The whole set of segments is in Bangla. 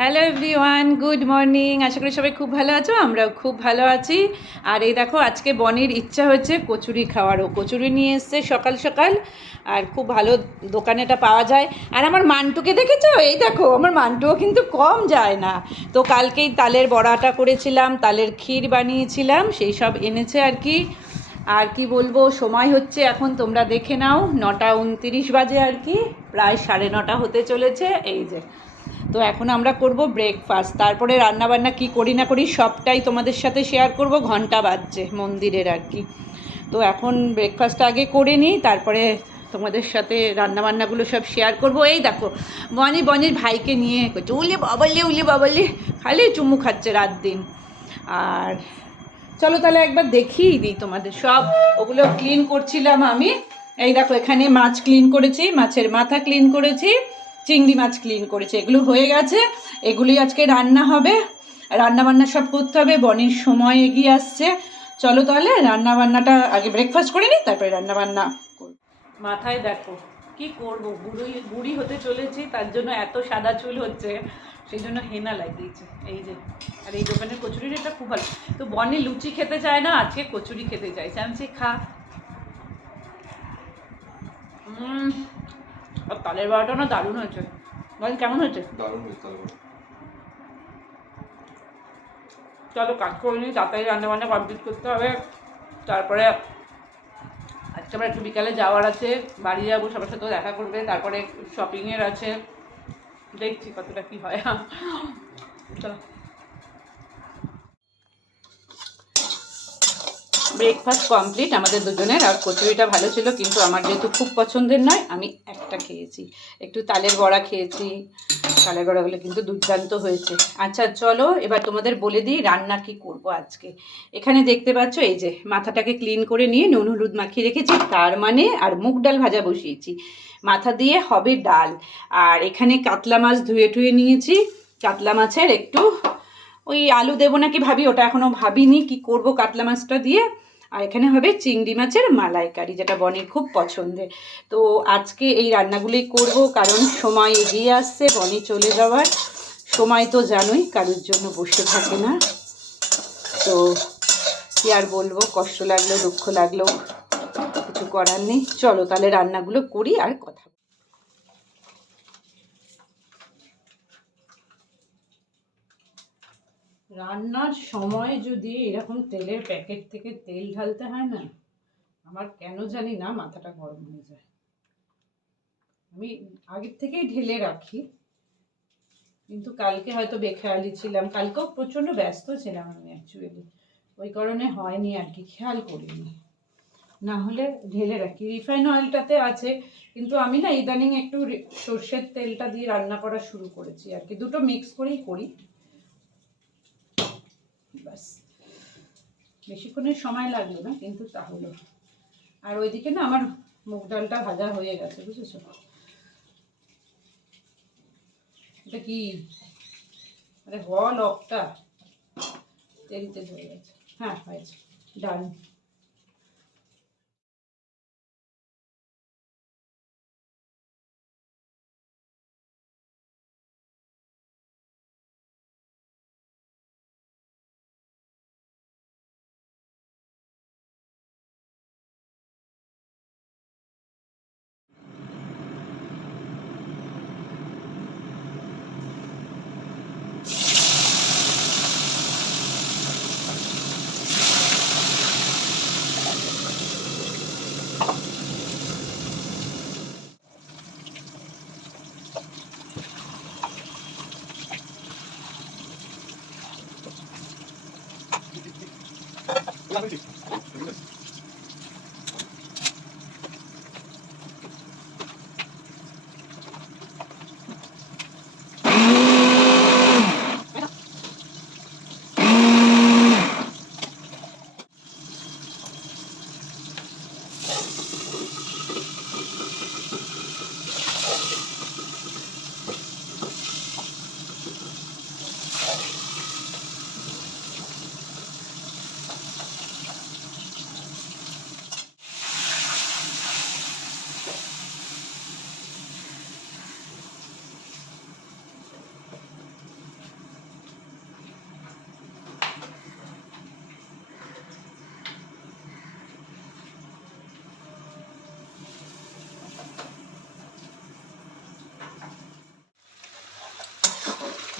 Hello everyone, good morning. আশা করি সবাই খুব ভালো আছো, আমরাও খুব ভালো আছি। আর এই দেখো, আজকে বনির ইচ্ছা হচ্ছে কচুরি খাওয়ারও। কচুরি নিয়ে এসছে সকাল সকাল, আর খুব ভালো দোকানে এটা পাওয়া যায়। আর আমার মান্টুকে দেখেছো? এই দেখো, আমার মান্টুও কিন্তু কম যায় না। তো কালকেই তালের বড়াটা করেছিলাম, তালের ক্ষীর বানিয়েছিলাম, সেই সব এনেছে আর কি। আর কি বলবো, সময় হচ্ছে এখন তোমরা দেখে নাও, 9:29 বাজে আর কি, প্রায় 9:30 হতে চলেছে। এই যে, তো এখন আমরা করব ব্রেকফাস্ট, তারপরে রান্নাবান্না কি করি না করি সবটাই তোমাদের সাথে শেয়ার করব। ঘন্টা বাজছে মন্দিরের আর কি। তো এখন ব্রেকফাস্টটা আগে করে নিই, তারপরে তোমাদের সাথে রান্নাবান্নাগুলো সব শেয়ার করব। এই দেখো, বনির ভাইকে নিয়ে করছে উলে বাবালে, খালি চুমু খাচ্ছে রাত দিন। আর চলো তাহলে একবার দেখিয়ে দিই তোমাদের সব। ওগুলো ক্লিন করছিলাম আমি। এই দেখো, এখানে মাছ ক্লিন করেছি, মাছের মাথা ক্লিন করেছি, চিংড়ি মাছ ক্লিন করেছি, এগুলো হয়ে গেছে। এগুলি আজকে রান্না হবে, রান্নাবান্না সব করতে হবে, বনির সময় এগিয়ে আসছে। চলো তাহলে রান্নাবান্নাটা আগে, ব্রেকফাস্ট করে নিই, তারপরে রান্নাবান্না করব। মাথায় দেখো কি করব, বুড়ি হতে চলেছি, তার জন্য এত সাদা চুল হচ্ছে, সেই জন্য হেনা লাগিয়েছে। এই যে, আর এই দোকানের কচুরিটা খুব ভালো। তো বনি লুচি খেতে চায় না, আজকে কচুরি খেতে চাইছে। আমি খা। আর তালের বড়াটা না দারুণ হয়েছে। বল কেমন হয়েছে? দারুণ হয়েছে। চলো কাজ করে নিই, তাড়াতাড়ি রান্নাবান্না কমপ্লিট করতে হবে। তারপরে আজকে আবার একটু বিকালে যাওয়ার আছে, বাড়ি যাবো, সবার সাথেও দেখা করবে, তারপরে শপিংয়ের আছে, দেখছি কতটা কী হয়। চলো। ব্রেকফাস্ট কমপ্লিট আমাদের দুজনের। আর কচুরিটা ভালো ছিল, কিন্তু আমার যেহেতু খুব পছন্দের নয়, আমি একটা খেয়েছি। একটু তালের বড়া খেয়েছি, তালের বড়াগুলো কিন্তু দুর্দান্ত হয়েছে। আচ্ছা চলো, এবার তোমাদের বলে দিই রান্না কি করব আজকে। এখানে দেখতে পাচ্ছ, এই যে মাথাটাকে ক্লিন করে নিয়ে নুন হলুদ মাখিয়ে রেখেছি, তার মানে আর মুগ ডাল ভাজা বসিয়েছি। মাথা দিয়ে হবে ডাল। আর এখানে কাতলা মাছ ধুয়ে টুয়ে নিয়েছি, কাতলা মাছের একটু ওই আলু দেবো নাকি ভাবি, ওটা এখনও ভাবিনি কি করব কাতলা মাছটা দিয়ে। আর এখানে হবে চিংড়ি মাছের মালাইকারি, যেটা বনির খুব পছন্দের। তো আজকে এই রান্নাগুলোই করব, কারণ সময় এগিয়ে আসছে বনি চলে যাওয়ার। সময় তো জানোই কারোর জন্য বসে থাকে না। তো কি আর বলবো, কষ্ট লাগলেও দুঃখ লাগলেও কিছু করার নেই। চলো তাহলে রান্নাগুলো করি আর কথা। রান্নার সময় যদি এরকম তেলের প্যাকেট থেকে তেল ঢালতে হয় না, আমার কেন জানি না মাথাটা গরম হয়ে যায়। আমি আগের থেকেই ঢেলে রাখি, কিন্তু কালকে হয়তো বেখেয়ালি ছিলাম, কালকেও প্রচণ্ড ব্যস্ত ছিলাম আমি অ্যাকচুয়ালি, ওই কারণে হয়নি আর কি, খেয়াল করিনি। না হলে ঢেলে রাখি। রিফাইন অয়েলটাতে আছে, কিন্তু আমি না ইদানিং একটু সর্ষের তেলটা দিয়ে রান্না করা শুরু করেছি আর কি, দুটো মিক্স করেই করি। ব্যাস, বেশিক্ষণের সময় লাগলো না, কিন্তু তাহলে। আর ওইদিকে না আমার মুগ ডালটা ভাজা হয়ে গেছে, বুঝেছো? এটা কি, আরে লকটা তেল তেল হয়ে গেছে। হ্যাঁ হয়েছে, ডান।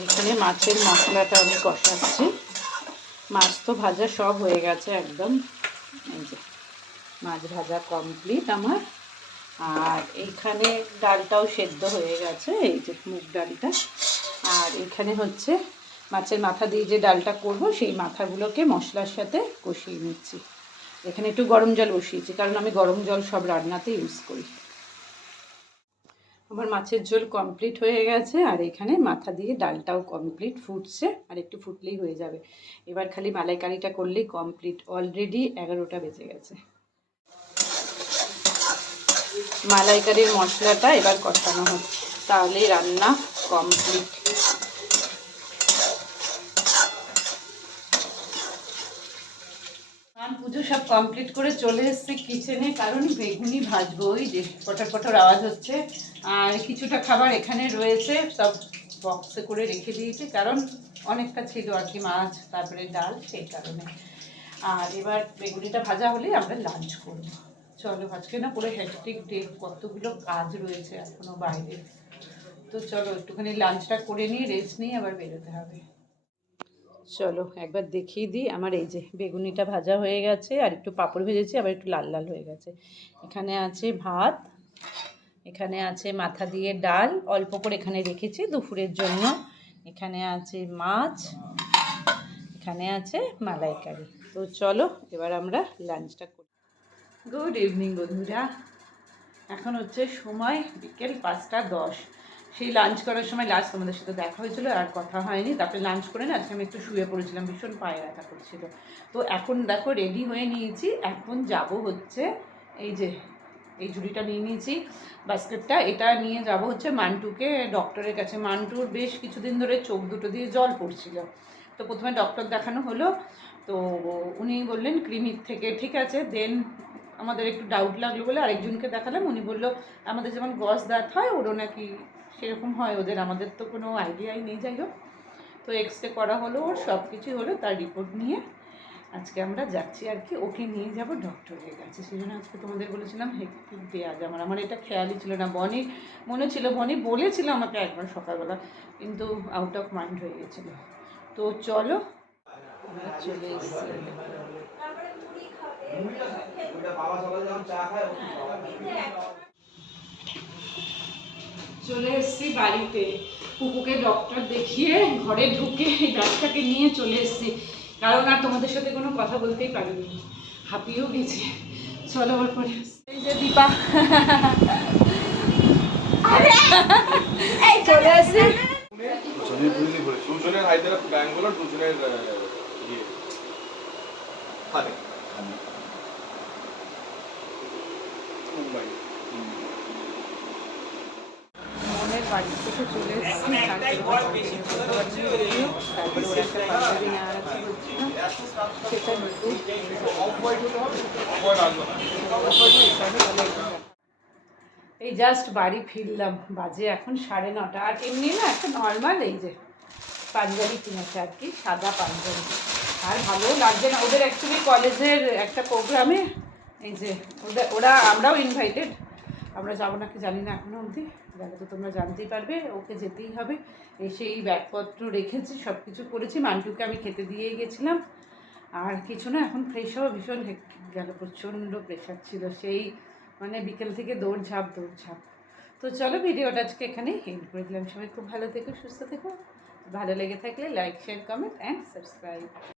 এখানে মাছের মশলাটা আমি কষাচ্ছি। মাছ তো ভাজা সব হয়ে গেছে একদম। এই যে মাছ ভাজা কমপ্লিট আমার। আর এইখানে ডালটাও সেদ্ধ হয়ে গেছে, এই যে মুগ ডালটা। আর এখানে হচ্ছে মাছের মাথা দিয়ে যে ডালটা করব, সেই মাথাগুলোকে মশলার সাথে কষিয়ে নিচ্ছি। এখানে একটু গরম জল বসিয়েছি, কারণ আমি গরম জল সব রান্নাতে ইউজ করি। আমার মাছের ঝোল কমপ্লিট হয়ে গেছে, আর এখানে মাথা দিয়ে ডালটাও কমপ্লিট, ফুটছে, আর একটু ফুটলেই হয়ে যাবে। এবার খালি মালাইকারিটা করলেই কমপ্লিট। অলরেডি 11টা বেজে গেছে। মালাইকারির মশলাটা এবার কষানো হচ্ছে, তাহলেই রান্না কমপ্লিট। পুজো সব কমপ্লিট করে চলে এসেছি কিচেনে, কারণ বেগুনি ভাজবো। ওই যে পটার পটার আওয়াজ হচ্ছে। আর কিছুটা খাবার এখানে রয়েছে, সব বক্সে করে রেখে দিয়েছি, কারণ অনেকটা ছিল আর কি, মাছ তারপরে ডাল, সেই কারণে। আর এবার বেগুনিটা ভাজা হলেই আমরা লাঞ্চ করবো। চলো, আজকে না পুরো হেক্টিক ডে, কতগুলো কাজ রয়েছে এখনো বাইরে। তো চলো একটুখানি লাঞ্চটা করে নিয়ে রেস্ট নিয়ে আবার বেরোতে হবে। চলো একবার দেখিয়ে দিই। আমার এই যে বেগুনিটা ভাজা হয়ে গেছে, আর একটু পাঁপড় ভেজেছি, আবার একটু লাল লাল হয়ে গেছে। এখানে আছে ভাত, এখানে আছে মাথা দিয়ে ডাল, অল্প করে এখানে রেখেছি দুপুরের জন্য। এখানে আছে মাছ, এখানে আছে মালাইকারি। তো চলো এবার আমরা লাঞ্চটা করি। গুড ইভিনিং বন্ধুরা। এখন হচ্ছে সময় বিকেল 5টা 10। সেই লাঞ্চ করার সময় লাস্ট তোমাদের সাথে দেখা হয়েছিল, আর কথা হয়নি। তারপরে লাঞ্চ করে না আজকে আমি একটু শুয়ে পড়েছিলাম, ভীষণ পায়ে ব্যথা করছিল। তো এখন দেখো রেডি হয়ে নিয়েছি, এখন যাব হচ্ছে এই যে এই ঝুড়িটা নিয়ে নিয়েছি, বাস্কেটটা, এটা নিয়ে যাব হচ্ছে মান্টুকে ডক্টরের কাছে। মান্টুর বেশ কিছুদিন ধরে চোখ দুটো দিয়ে জল পড়ছিল। তো প্রথমে ডক্টর দেখানো হলো, তো উনি বললেন ক্লিনিক থেকে ঠিক আছে। দেন আমাদের একটু ডাউট লাগলো বলে আরেকজনকে দেখালাম, উনি বললো আমাদের যেমন গস দাঁত হয় ওরও নাকি সেরকম হয় ওদের, আমাদের তো কোনো আইডিয়াই নেই। যাই হোক, তো এক্সরে করা হলো, ওর সব কিছুই হলো, তার রিপোর্ট নিয়ে আজকে আমরা যাচ্ছি আর কি, ওকে নিয়ে যাব ডক্টরের কাছে। সেই জন্য আজকে তোমাদের বলেছিলাম হেক্টিক ডে আজ আমার। আমার এটা খেয়ালই ছিল না। বনি মনে ছিল, বনি বলেছিল আমাকে একবার সকালবেলা, কিন্তু আউট অফ মাইন্ড হয়ে গেছিলো। তো চলো আমরা চলে এসেছি। চলে এসেছি বাড়িতে, কুকুকে ডক্টর দেখিয়ে ঘরে ঢুকে এই ব্যাগটাকে নিয়ে চলে এসেছি, কারণ আর তোমাদের সাথে কোনো কথা বলতেই পারিনি, হাঁপিয়েও গেছি। চলো আবার পরে এই যে দীপা চলে এসেছি। দুজনের হায়দ্রাবাদ ব্যাঙ্গালোর, দুজনের মুম্বাই। মনের বাড়ি থেকে চলে এসেছি, তারপরে ওরা একটা পাঞ্জাবি নেওয়ার আছে বলছিল, সেটা এই জাস্ট বাড়ি ফিরলাম, বাজে এখন 9:30। আর এমনি না একটা নর্মাল এই যে পাঞ্জাবি কিনেছে আর কি, সাদা পাঞ্জাবি। আর ভালো লাগছে না, ওদের অ্যাকচুয়ালি কলেজের একটা প্রোগ্রামে এই যে ওরা আমরাও ইনভাইটেড, আমরা যাবো নাকি জানি না এখনো অবধি, গেলে তো তোমরা জানতেই পারবে। ওকে যেতেই হবে। এসে এই ব্যাগপত্র রেখেছি, সব কিছু করেছি, মান্টুকে আমি খেতে দিয়েই গেছিলাম। আর কিছু না, এখন ফ্রেশ হওয়া ভীষণ গেল, প্রচণ্ড প্রেশার ছিল সেই, মানে বিকেল থেকে দৌড়ঝাঁপ। তো চলো ভিডিওটা আজকে এখানেই এন্ড করে দিলাম। সবাই খুব ভালো থেকো, সুস্থ থেকো। ভালো লেগে থাকলে like, share, comment and subscribe.